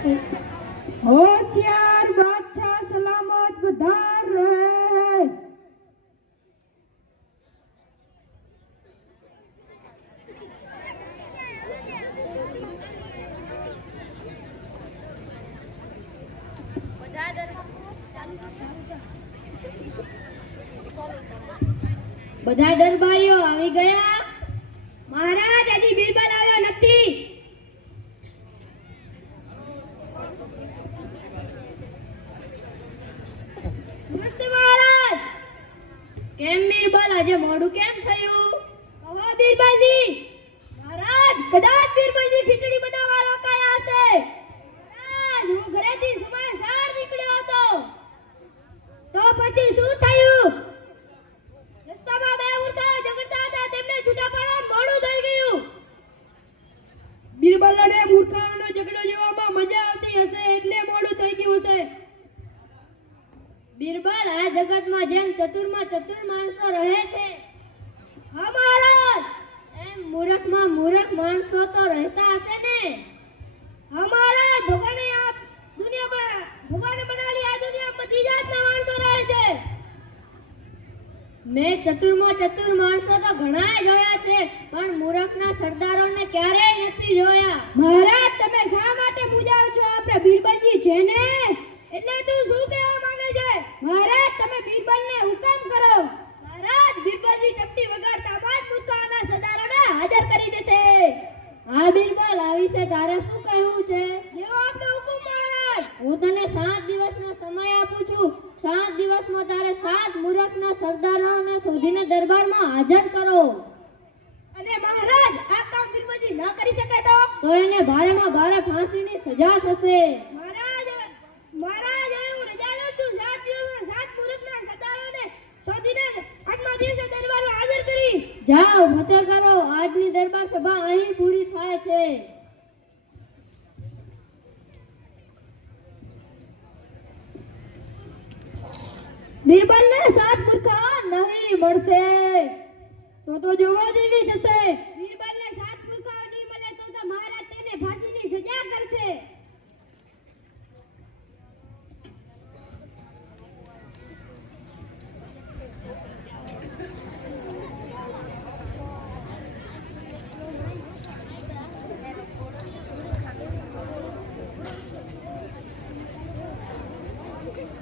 होशियार बादशाह सलामत बधार रहे। બધા દરબારીઓ આવી ગયા? મહારાજ, હજી બિરબલ આવ્યો નથી. નમસ્તે મહારાજ. કેમ બિરબલ, આજે મોડું કેમ થયું? કહો બિરબલજી. મહારાજ, કદાચ બિરબલજી ખીચડી બનાવવા રોકાયા હશે. મહારાજ, હું ઘરેથી સમયસર નીકળ્યો હતો. તો પછી શું થયું? રસ્તામાં બે મૂર્ખાઓ ઝઘડતા હતા, તેમને છૂટા પાડવાનું મોડું થઈ ગયું. બિરબલને મૂર્ખાઓનો ઝઘડો જોવામાં મજા આવતી હશે એટલે મોડું થઈ ગયું હશે. બિરબલ, આ જગતમાં જેમ ચતુરમાં ચતુર માણસો રહે છે, હા મહારાજ, એમ મૂર્ખમાં મૂર્ખ માણસો તો રહેતા હશે ને? હા મહારાજ, ભગવાને બનાવેલી આ દુનિયા બધી જાતના માણસો રહે છે. મેં ચતુરમાં ચતુર માણસો તો ઘણા જોયા છે, પણ મૂર્ખના સરદારોને ક્યારેય નથી જોયા. મહારાજ, તમે શા માટે મૂંઝાવ છો? આપણે બિરબલજી છે ને. એટલે તું શું કહેવા માંગે છે? મહારાજ, તમે બિરબલને હુકમ કરો. મહારાજ, બિરબલજી ચપટી વગાડતા બાદ મૂર્ખાઓના સરદારોને હાજર કરી દેશે. હા બિરબલ, આ વિશે તારે શું કહેવું છે? જેવો આપનો હુકમ મહારાજ. હું તને 7 દિવસનો સમય આપું છું. 7 દિવસમાં તારે 7 મૂર્ખના સરદારોને શોધીને દરબારમાં હાજર કરો. અને મહારાજ, આ કામ બિરબલજી ન કરી શકે તો એને ભારેમાં ભારે ફાંસીની સજા થશે. મહારાજ, હવે હું રજા લઉં છું. 7 દિવસમાં 7 મૂર્ખના સરદારોને શોધીને 8મા દિવસે દરબારમાં હાજર કરીશ. જાઓ, ફતહ કરો. આજની દરબાર સભા અહીં પૂરી થાય છે. બિરબલને 7 મૂર્ખા નહીં મળશે તો જોવા જેવી થશે. બિરબલને 7 મૂર્ખાઓ નહીં મળે તો મહારાજ તેને ફાંસીની સજા કરશે.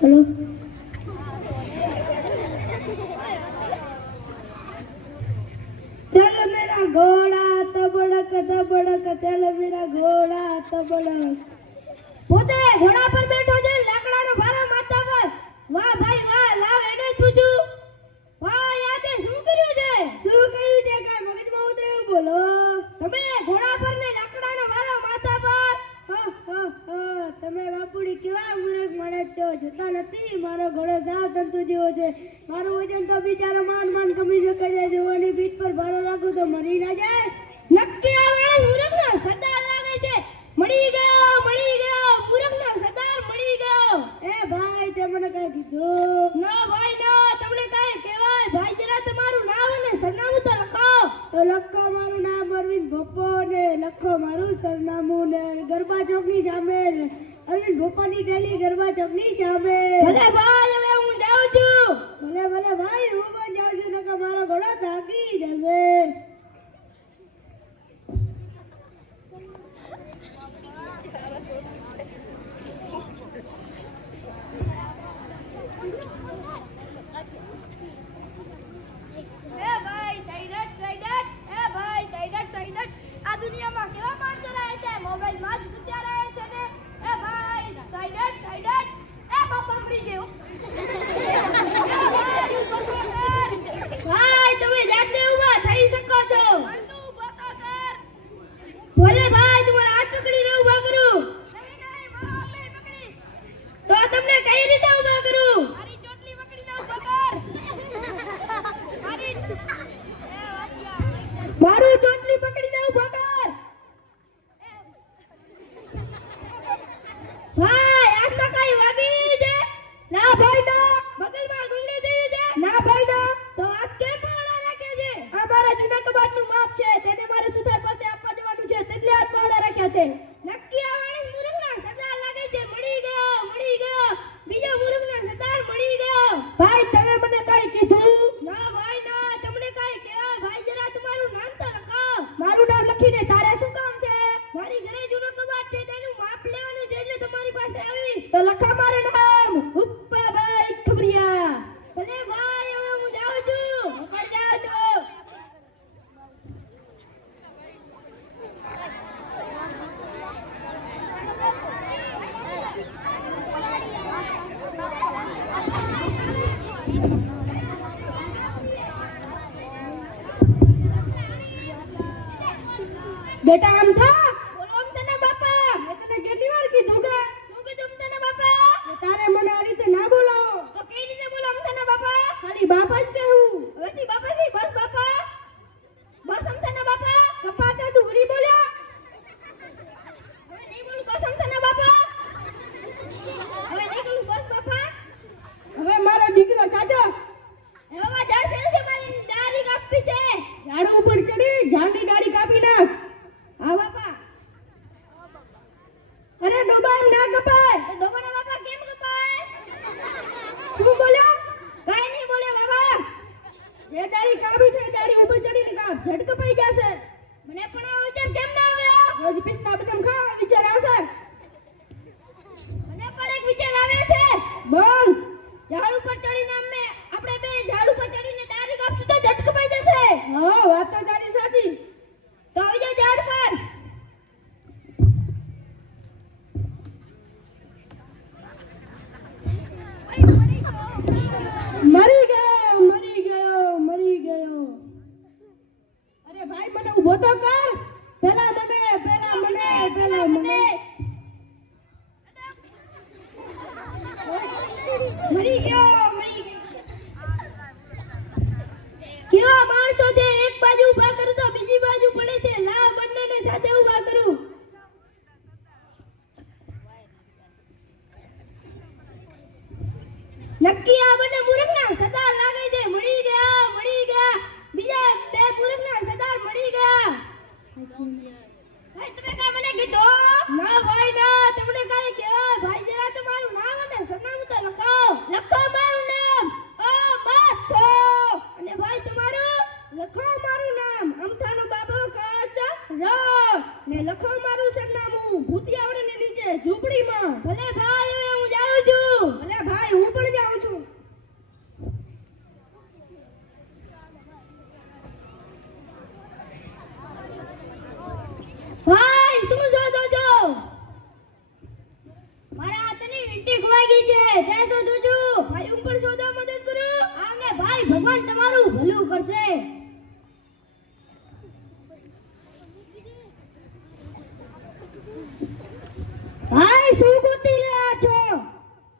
हेलो, चल मेरा घोड़ा तबड़क तबड़क, चल मेरा घोड़ा तबड़क. પોતે ઘોડા પર બેઠો છે, લાકડાનો ભારો માથા પર. વાહ ભાઈ વાહ, લાવ એને જ પૂછું. વાહ, યાદે શું કર્યું છે? શું કહ્યું છે? કાંઈ મગજમાં ઉતરે એવું બોલો. તમે ઘોડા પર ને લાકડાનો ભારો માથા પર. તમે બાપુડી કેવા મૂર્ખ માણસ છો. જોતા નથી મારો ઘોડો સાવ તંતુ જેવો છે. મારું વજન તો બિચારો માંડ કમી શકે છે. જોવાની પીઠ પર ભારો રાખું તો મરી ના જાય. નક્કી આ માણસ મૂર્ખનો સરદાર લાગે છે. મળી ગયો મૂર્ખનો સરદાર મળી ગયો. એ ભાઈ, તે મને કઈ કીધું? ના ભાઈ ના, તમને કઈ કહેવાય? ભાઈ, જરા તમારું નામ અને સરનામું તો લખો. તો લખો મારું નામ અરવિંદ ભોપો ને લખો મારું સરનામું ને ગરબા ચોકની સામે. અરવિંદ ભોપાની ડેલી ગરબા ચોકની સામે. ભલે ભાઈ, હવે હું જાઉં છું. ભલે ભાઈ, હું પણ જાઉં છું. નકર મારો ઘોડો થાકી જશે. આ દુનિયામાં કેવા માણસો રહે છે? મોબાઈલમાં જ ઘુસ્યા રહે છે ને. એ ભાઈ, સાઈડ એ બાપા મરી ગયો. ભાઈ, તમે જાતે ઊભા થઈ શકો છો. ભલે ભાઈ, તમારા હાથ પકડીને ઊભા કરું. તો તમને કઈ રીતે ઊભા કરું? મારી ચોટલી પકડીને ઊભા કર. મારું ચોટલી પકડીને ઊભા કર. ભાઈ, હાથમાં કઈ વાગ્યું છે? ના ભાઈ ના. બગલમાં ગુંગળી થયું છે? ના ભાઈ ના. તો હાથ કેમ પહોળા રાખ્યા છે? આ મારા જૂના કબાટનું માપ છે. તેને મારે સુથાર પાસે આપવા જવાનું છે, એટલે હાથ પહોળા રાખ્યા છે. નક્કી આ માણસ મૂર્ખના સરદાર મારું નામ લખીને તારે શું કામ છે? મારી ઘરે જૂનો કબાટ છે તેનું માપ લેવાનું છે એટલે તમારી પાસે આવીશ. તો લખા મારું નામ ઉપ્પાભાઈ ખબરિયા. ભલે ભાઈ હવે હું જાઉં છું. પકડ જાઓ છો. બેટા આમ થા. બોલો તને બાપા. મેં તને કેટલી વાર કીધું કે શું કીધું તને બાપા? કે તારે મને આ રીતે ના બોલાવો. તો કઈ રીતે બોલો તને બાપા? ખાલી બાપા જ કહેવું. હવેથી બાપા થી બસ બાપા. બસ તને બાપા. કપાતા તું વરી બોલ્યા. હવે નહીં બોલું બસ તને બાપા. હવે નહીં બોલું બસ બાપા. હવે મારો દીકરો સાચો. એવામાં ઝાડ શેનું છે મારી દાઢી કાપી છે. ઝાડ ઉપર ચડી ઝાડની ડાળી કાપી નાખ. હા બાપા. અરે ડોબા એમ ના કપાય. તો ડોબાના બાપા કેમ કપાય? શું બોલ્યા? કાઈ નહીં બોલ્યો બાપા. જે ડાળી કાપી છે એ ડાળી ઉપર ચડીને કાપ. ઝાડ કપાઈ જશે. મને પણ આ વિચાર કેમ ના આવ્યો? રોજ પિસ્તા બદામ ખાવા વિચાર આવશે. મને પણ એક વિચાર આવ્યો છે. બોલ. ઝાડ ઉપર ચડીને આપણે બે ઝાડ ઉપર ચડીને ડાળી કાપશું તો ઝટ કપાઈ જશે. હા વાત તો તારી સાચી. તો આવી જાઓ ઝાડ પર. મરી ગયો મરી ગયો મરી ગયો. અરે ભાઈ મને ઊભો તો કર. પેલા મને પેલા મને પેલા મને. મરી ગયો મરી ગયો. કેવા માણસો છે, એક બાજુ ઊભા કરું તો બીજી બાજુ પડે છે. લાવ બંનેને સાથે ઊભા કરું. નક્કી આ બંને મૂર્ખના સરદાર લાગે છે. મળી ગયા મળી ગયા. બીજા બે મૂર્ખના સરદાર મળી ગયા. ભાઈ તમે કા મને કીધું? ના ભાઈ ના, તમને કાઈ કહેવાય. ભાઈ જરા તમારું નામ અને સરનામું તો લખો. લખો મારું નામ માથો. અને ભાઈ તમારું? લખો મારું નામ અમથાનો બાબો કાચ ર. ને લખો મારું સરનામું ભૂતિયાવડની નીચે ઝૂંપડીમાં. ભલે ભાઈ હવે હું જાઉં છું. ભલે ભાઈ હું પણ જાઉં છું. ભાઈ શું શોધો છો? મારા હાથની વીંટી ખોવાઈ ગઈ છે તે શોધું છું. ભાઈ હું પણ શોધવા મદદ કરું. આમને ભાઈ ભગવાન તમારું ભલું કરશે. ભાઈ શું ગોતી રહ્યા છો?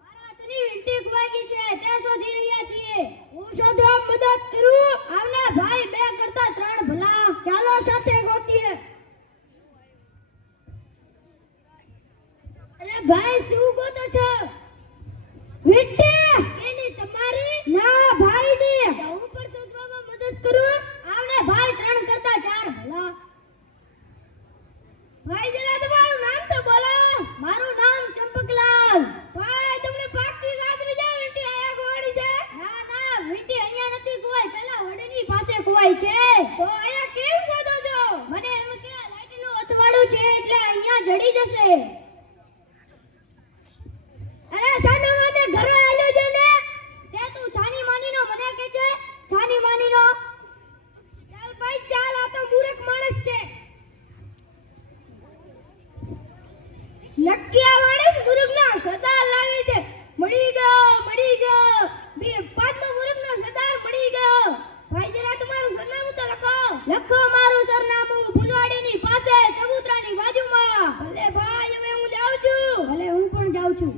મારા હાથની વીંટી ખોવાઈ ગઈ છે તે શોધી રહ્યા છીએ. હું શોધવા મદદ કરું. આમને ભાઈ બે કરતા ત્રણ ભલા. ચાલો સાથે ગોતીએ. અરે ભાઈ શું ગોતો છો? વીંટી. એની તમારી? ના ભાઈની. તો હું પણ શોધવામાં મદદ કરું. આમને ભાઈ ત્રણ કરતા ચાર ભલા. ભાઈ જરા તમારું નામ તો બોલો. મારું નામ ચંપકલાલ. ભાઈ તમને પાકી ખાતરી છે વીંટી અહીંયા ખોવાડી છે? ના ના, વીંટી અહીંયા નથી ખોવાઈ, પેલા વડની પાસે ખોવાઈ છે. તો અહીંયા કેમ શોધો છો? મને એમ કે લાઈટનું અથવાડું છે એટલે અહીંયા જડી જશે. અરે સાનવાને ઘરે આલ્યો છે ને. તે તું છાની માનીનો મને કે છે? છાની માનીનો? ચાલ ભાઈ ચાલ, આ તો મૂર્ખ માણસ છે. નક્કી આ માણસ મૂર્ખના સરદાર લાગે છે. મળી ગયો મળી ગયો. પાંચમો મૂર્ખનો સરદાર મળી ગયો. ભાઈ જરા તમારું સરનામું તો લખો. લખો મારું સરનામું ફૂલવાડીની પાસે ચબૂતરાની બાજુમાં. ભલે ભાઈ હવે હું જાઉં છું. ભલે હું પણ જાઉં છું.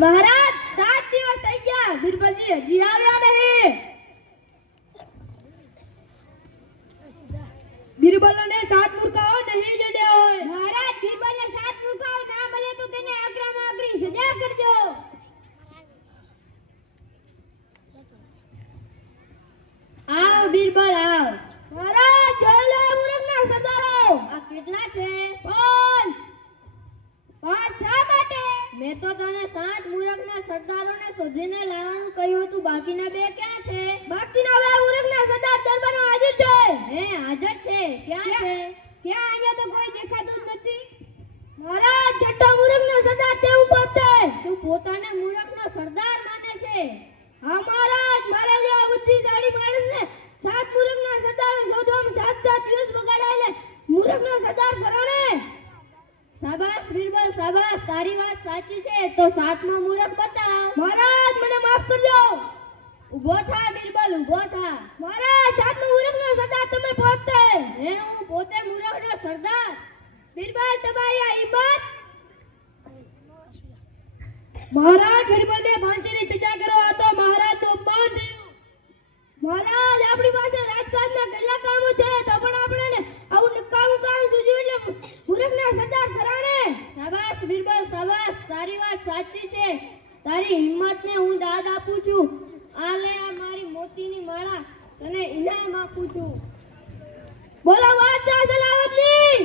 મહારાજ 7 દિવસ થઈ ગયા. બીરબલજી હજી આવ્યા નહીં. બીરબલને 7 મૂર્ખાઓ નહીં જડ્યા હોય. મહારાજ બીરબલને 7 મૂર્ખાઓ ના પણ શા માટે? મેં તો તને 7 મૂરખના સરદારોને શોધીને લાવવાનું કહ્યું હતું. બાકીના 2 ક્યાં છે? બાકીના 2 મૂરખના સરદાર દરબારમાં હાજર છે. હે, હાજર છે? ક્યાં છે? ક્યાં? અહીંયા તો કોઈ દેખાતું જ નથી. મહારાજ, છઠ્ઠા મૂરખના સરદાર તે ઊભો છે. તું પોતાને મૂરખનો સરદાર માને છે? હા મહારાજ, મારા જેવા બુદ્ધિશાળી માણસને 7 મૂરખના સરદારો શોધવામાં 7 દિવસ બગાડાય ને મૂરખનો સરદાર ખરો ને? શાબાશ બિરબલ, શાબાશ. તારી વાત સાચી છે. તો 7મો મૂરખ બતાવ. મહારાજ, મને માફ કરજો. ઊભો થા બિરબલ, ઊભો થા. મહારાજ, 7મો મૂરખનો સરદાર તમે પોતે. હે, હું પોતે મૂરખનો સરદાર? બિરબલ, તમારી આ હિંમત? મહારાજ, બિરબલને ફાંસીની સજા કરો. આ તો મહારાજનો અપમાન થયું. મહારાજ, આપણી પાસે રાજકાજના કેટલા કામો છે, તો પણ આપણે આવું નકામું કામ સૂઝ્યું એટલે મૂરખના સરદાર ખરાને. શાબાશ બિરબલ, શાબાશ. તારી વાત સાચી છે. તારી હિંમતને હું દાદ આપું છું. આ લે, આ મારી મોતીની માળા તને ઇનામ આપું છું. બોલો બાદશાહ સલામતની.